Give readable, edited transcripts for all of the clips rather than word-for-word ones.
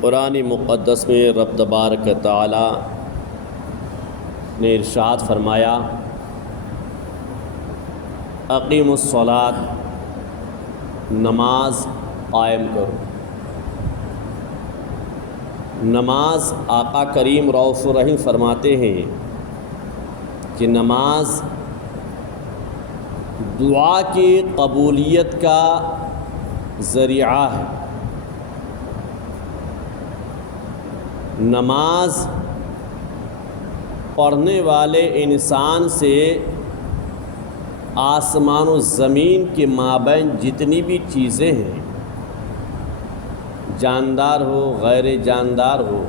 قرآن مقدس میں رب تبارک تعالی نے ارشاد فرمایا اقیم الصلاۃ، نماز قائم کرو۔ نماز آقا کریم رؤوف الرحیم فرماتے ہیں کہ نماز دعا کی قبولیت کا ذریعہ ہے۔ نماز پڑھنے والے انسان سے آسمان و زمین کے مابین جتنی بھی چیزیں ہیں، جاندار ہو غیر جاندار ہو،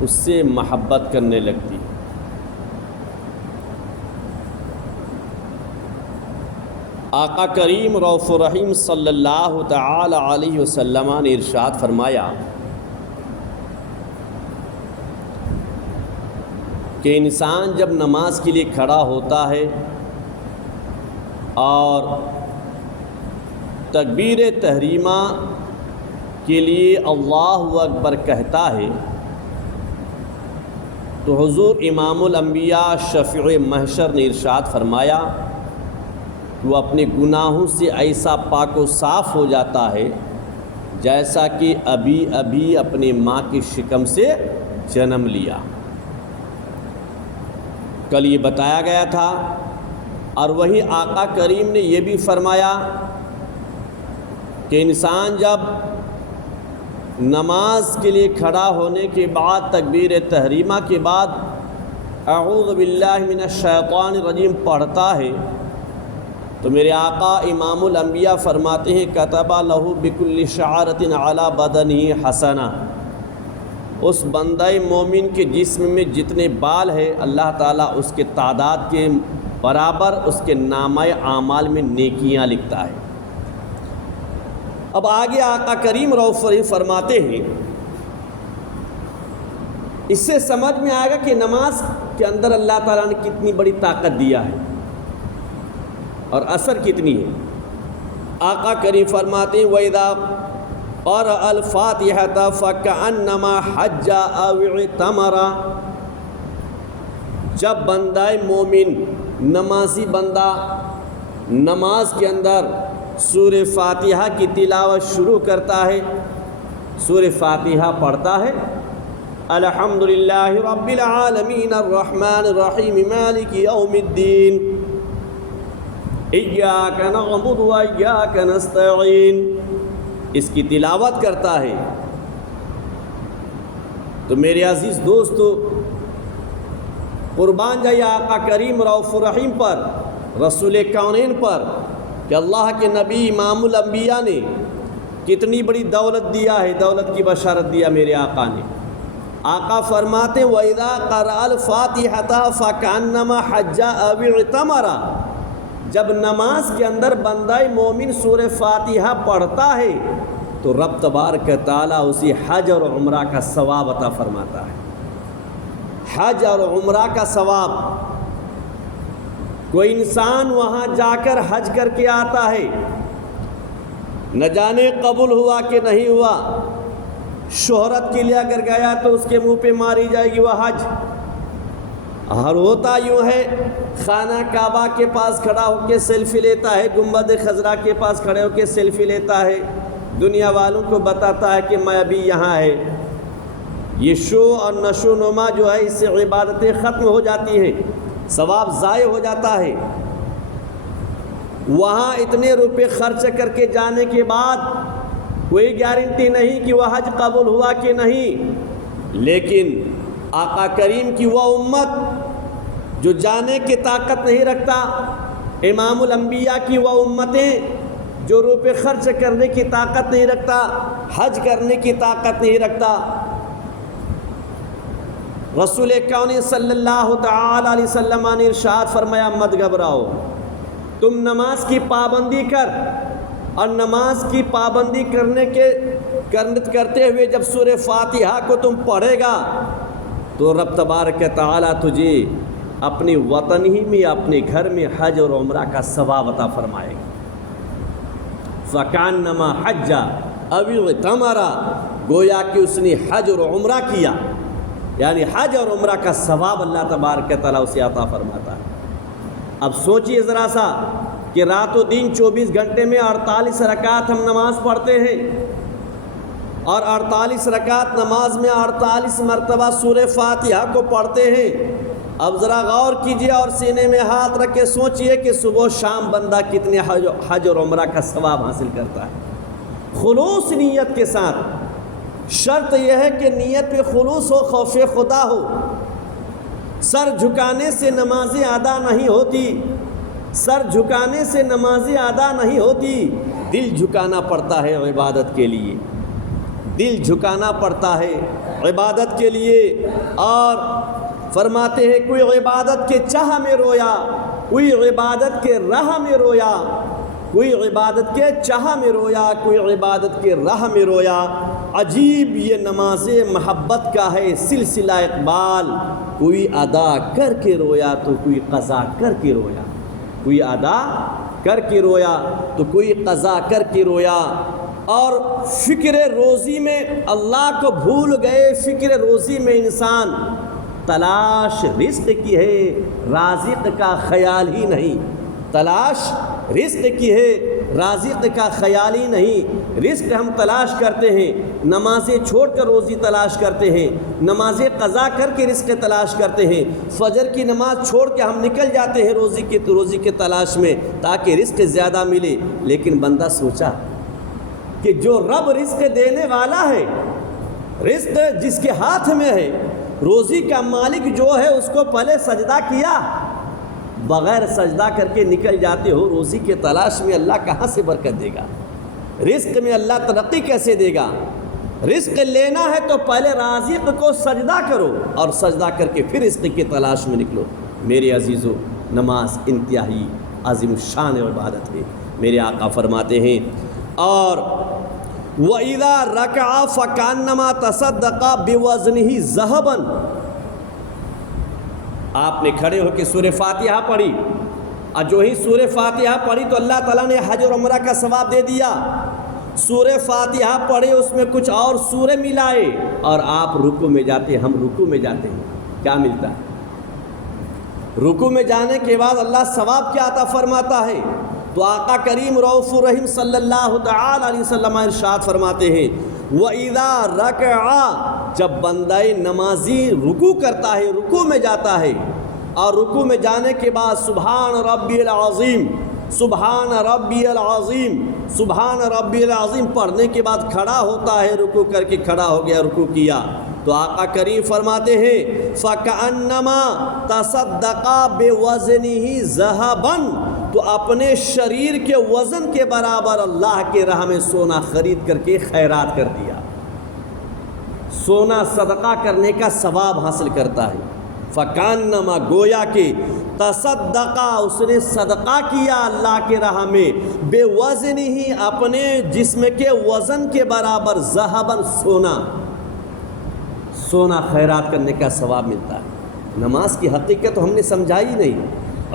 اس سے محبت کرنے لگتی ہے۔ آقا کریم رؤوف الرحیم صلی اللہ تعالی علیہ وسلم نے ارشاد فرمایا کہ انسان جب نماز کے لیے کھڑا ہوتا ہے اور تکبیر تحریمہ کے لیے اللہ اکبر کہتا ہے تو حضور امام الانبیاء شفیع محشر نے ارشاد فرمایا کہ وہ اپنے گناہوں سے ایسا پاک و صاف ہو جاتا ہے جیسا کہ ابھی اپنے ماں کی شکم سے جنم لیا۔ کل یہ بتایا گیا تھا، اور وہی آقا کریم نے یہ بھی فرمایا کہ انسان جب نماز کے لیے کھڑا ہونے کے بعد تکبیر تحریمہ کے بعد اعوذ باللہ من الشیطان الرجیم پڑھتا ہے تو میرے آقا امام الانبیاء فرماتے ہیں کتب لہ بکل شعرۃ علی بدنہ حسنہ، اس بندہ مومن کے جسم میں جتنے بال ہیں اللہ تعالیٰ اس کے تعداد کے برابر اس کے نامہ اعمال میں نیکیاں لکھتا ہے۔ اب آگے آقا کریم رؤوف الرحیم فرماتے ہیں، اس سے سمجھ میں آئے گا کہ نماز کے اندر اللہ تعالیٰ نے کتنی بڑی طاقت دیا ہے اور اثر کتنی ہے۔ آقا کریم فرماتے ہیں وَإِذَا قَرَأَ الْفَاتِحَةَ فَكَأَنَّمَا حَجَّ أَوْ اعْتَمَرَ، جب بندہ مومن نمازی بندہ نماز کے اندر سورہ فاتحہ کی تلاوت شروع کرتا ہے، سورہ فاتحہ پڑھتا ہے الحمدللہ رب العالمین الرحمن الرحیم مالک یوم الدین ایاک نعبد و ایاک نستعین، اس کی تلاوت کرتا ہے تو میرے عزیز دوستو قربان جائے آقا کریم رؤوف الرحیم پر، رسول کونین پر، کہ اللہ کے نبی امام الانبیاء نے کتنی بڑی دولت دیا ہے، دولت کی بشارت دیا میرے آقا نے۔ آقا فرماتے وَإِذَا قَرَأَ الْفَاتِحَةَ فَكَأَنَّمَا حَجَّ أَوْ اعْتَمَرَ، جب نماز کے اندر بندہ مومن سورہ فاتحہ پڑھتا ہے تو رب تبارک تعالیٰ اسی حج اور عمرہ کا ثواب عطا فرماتا ہے۔ حج اور عمرہ کا ثواب، کوئی انسان وہاں جا کر حج کر کے آتا ہے، نہ جانے قبول ہوا کہ نہیں ہوا، شہرت کے لیے اگر گیا تو اس کے منہ پہ ماری جائے گی وہ حج، اور ہوتا یوں ہے خانہ کعبہ کے پاس کھڑا ہو کے سیلفی لیتا ہے، گنبد خضرا کے پاس کھڑے ہو کے سیلفی لیتا ہے، دنیا والوں کو بتاتا ہے کہ میں ابھی یہاں ہے۔ یہ شو اور نشو نما جو ہے اس سے عبادتیں ختم ہو جاتی ہیں، ثواب ضائع ہو جاتا ہے۔ وہاں اتنے روپے خرچ کر کے جانے کے بعد کوئی گارنٹی نہیں کہ وہ حج قبول ہوا کہ نہیں، لیکن آقا کریم کی وہ امت جو جانے کی طاقت نہیں رکھتا، امام الانبیاء کی وہ امتیں جو روپے خرچ کرنے کی طاقت نہیں رکھتا، حج کرنے کی طاقت نہیں رکھتا، رسول کون صلی اللہ تعالی علیہ وسلم نے ارشاد فرمایا مت گھبراؤ، تم نماز کی پابندی کر، اور نماز کی پابندی کرتے ہوئے جب سورہ فاتحہ کو تم پڑھے گا تو رب تبارک تعالیٰ تجھے اپنی وطن ہی میں اپنے گھر میں حج اور عمرہ کا ثواب عطا فرمائے گا۔ فَكَأَنَّمَا حَجَّ ابھی اعتمرا، گویا کہ اس نے حج اور عمرہ کیا، یعنی حج اور عمرہ کا ثواب اللہ تبارک تعالیٰ اسے عطا فرماتا ہے۔ اب سوچئے ذرا سا کہ رات و دن 24 گھنٹے میں 48 رکعت ہم نماز پڑھتے ہیں، اور 48 رکعت نماز میں 48 مرتبہ سورہ فاتحہ کو پڑھتے ہیں۔ اب ذرا غور کیجئے اور سینے میں ہاتھ رکھ کے سوچئے کہ صبح و شام بندہ کتنے حج اور عمرہ کا ثواب حاصل کرتا ہے، خلوص نیت کے ساتھ۔ شرط یہ ہے کہ نیت پہ خلوص ہو، خوف خدا ہو۔ سر جھکانے سے نمازیں ادا نہیں ہوتی، سر جھکانے سے نمازیں ادا نہیں ہوتی، دل جھکانا پڑتا ہے عبادت کے لیے، دل جھکانا پڑتا ہے عبادت کے لیے۔ اور فرماتے ہیں کوئی عبادت کے چاہ میں رویا، کوئی عبادت کے راہ میں رویا، کوئی عبادت کے چاہ میں رویا، کوئی عبادت کے راہ میں رویا۔ عجیب یہ نماز محبت کا ہے سلسلہ اقبال، کوئی ادا کر کے رویا تو کوئی قضا کر کے رویا، کوئی ادا کر کے رویا تو کوئی قضا کر کے رویا۔ اور فکر روزی میں اللہ کو بھول گئے، فکر روزی میں انسان تلاش رزق کی ہے، رازق کا خیال ہی نہیں، تلاش رزق کی ہے، رازق کا خیال ہی نہیں۔ رزق ہم تلاش کرتے ہیں، نمازیں چھوڑ کر روزی تلاش کرتے ہیں، نمازیں قضا کر کے رزق تلاش کرتے ہیں، فجر کی نماز چھوڑ کے ہم نکل جاتے ہیں روزی کے تلاش میں تاکہ رزق زیادہ ملے۔ لیکن بندہ سوچا کہ جو رب رزق دینے والا ہے، رزق جس کے ہاتھ میں ہے، روزی کا مالک جو ہے، اس کو پہلے سجدہ کیا، بغیر سجدہ کر کے نکل جاتے ہو روزی کے تلاش میں، اللہ کہاں سے برکت دے گا؟ رزق میں اللہ ترقی کیسے دے گا؟ رزق لینا ہے تو پہلے رازق کو سجدہ کرو، اور سجدہ کر کے پھر رزق کی تلاش میں نکلو۔ میرے عزیزو، نماز انتہائی عظیم شان عبادت ہے۔ میرے آقا فرماتے ہیں، اور وَإِذَا رَكَعَ فَكَأَنَّمَا تَصَدَّقَ بِوَزْنِهِ ذَهَبًا۔ آپ نے کھڑے ہو کے سورہ فاتحہ پڑھی، اور جو ہی سورہ فاتحہ پڑھی تو اللہ تعالیٰ نے حج اور عمرہ کا ثواب دے دیا۔ سورہ فاتحہ پڑھے، اس میں کچھ اور سورہ ملائے، اور آپ رکوع میں جاتے، ہم رکوع میں جاتے ہیں، کیا ملتا ہے؟ رکوع میں جانے کے بعد اللہ ثواب کیا عطا فرماتا ہے؟ تو آقا کریم رؤوف الرحیم صلی اللہ تعالی علیہ وسلم ارشاد فرماتے ہیں، وَإِذَا رَكَعَ، جب بندہ نمازی رکوع کرتا ہے، رکوع میں جاتا ہے، اور رکوع میں جانے کے بعد سبحان ربی العظیم، سبحان ربی العظیم، سبحان ربی العظیم پڑھنے کے بعد کھڑا ہوتا ہے، رکوع کر کے کھڑا ہو گیا، رکوع کیا، تو آقا کریم فرماتے ہیں فَكَأَنَّمَا تَصَدَّقَ بِوَزْنِهِ ذَهَبًا، تو اپنے شریر کے وزن کے برابر اللہ کے راہ میں سونا خرید کر کے خیرات کر دیا۔ سونا صدقہ کرنے کا ثواب حاصل کرتا ہے۔ فَكَأَنَّمَا، گویا کہ تصدقہ، اس نے صدقہ کیا اللہ کے راہ میں، بے وزنہ، اپنے جسم کے وزن کے برابر، ذہباً، سونا، سونا خیرات کرنے کا ثواب ملتا ہے۔ نماز کی حقیقت ہم نے سمجھائی نہیں،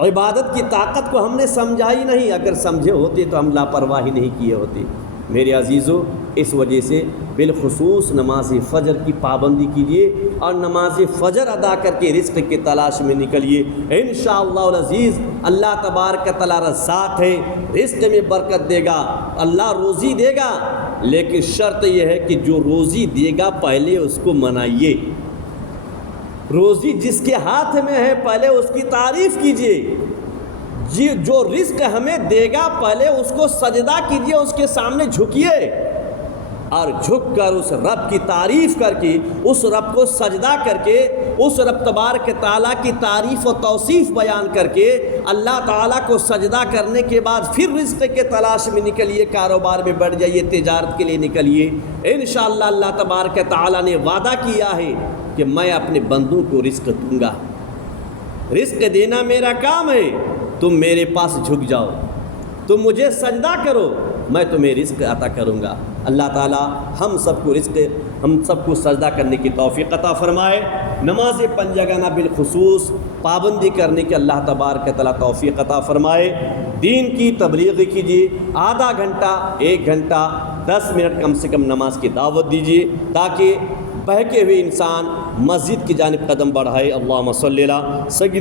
عبادت کی طاقت کو ہم نے سمجھائی نہیں، اگر سمجھے ہوتے تو ہم لاپرواہی نہیں کیے ہوتے۔ میرے عزیزو، اس وجہ سے بالخصوص نماز فجر کی پابندی کیجیے، اور نماز فجر ادا کر کے رزق کی تلاش میں نکلیے۔ انشاءاللہ العزیز اللہ تبارک تعالیٰ رزاق ہے، رزق میں برکت دے گا، اللہ روزی دے گا، لیکن شرط یہ ہے کہ جو روزی دے گا پہلے اس کو منائیے۔ روزی جس کے ہاتھ میں ہے پہلے اس کی تعریف کیجیے، جو رزق ہمیں دے گا پہلے اس کو سجدہ کیجیے، اس کے سامنے جھکیے، اور جھک کر اس رب کی تعریف کر کے، اس رب کو سجدہ کر کے، اس رب تبارک تعالیٰ کی تعریف و توصیف بیان کر کے، اللہ تعالیٰ کو سجدہ کرنے کے بعد پھر رزق کے تلاش میں نکلیے، کاروبار میں بڑھ جائیے، تجارت کے لیے نکلیے۔ انشاءاللہ اللہ تبارک تعالیٰ نے وعدہ کیا ہے کہ میں اپنے بندوں کو رزق دوں گا، رزق دینا میرا کام ہے، تم میرے پاس جھک جاؤ، تم مجھے سجدہ کرو، میں تمہیں رزق عطا کروں گا۔ اللہ تعالی ہم سب کو سجدہ کرنے کی توفیق عطا فرمائے، نماز پنجگانہ بالخصوص پابندی کرنے کی اللہ تبارک تعالی توفیق عطا فرمائے۔ دین کی تبلیغ کیجیے، آدھا گھنٹہ 1 گھنٹہ 10 منٹ کم سے کم نماز کی دعوت دیجیے تاکہ بہکے ہوئے انسان مسجد کی جانب قدم بڑھائے۔ اللہم صلی علی سیدنا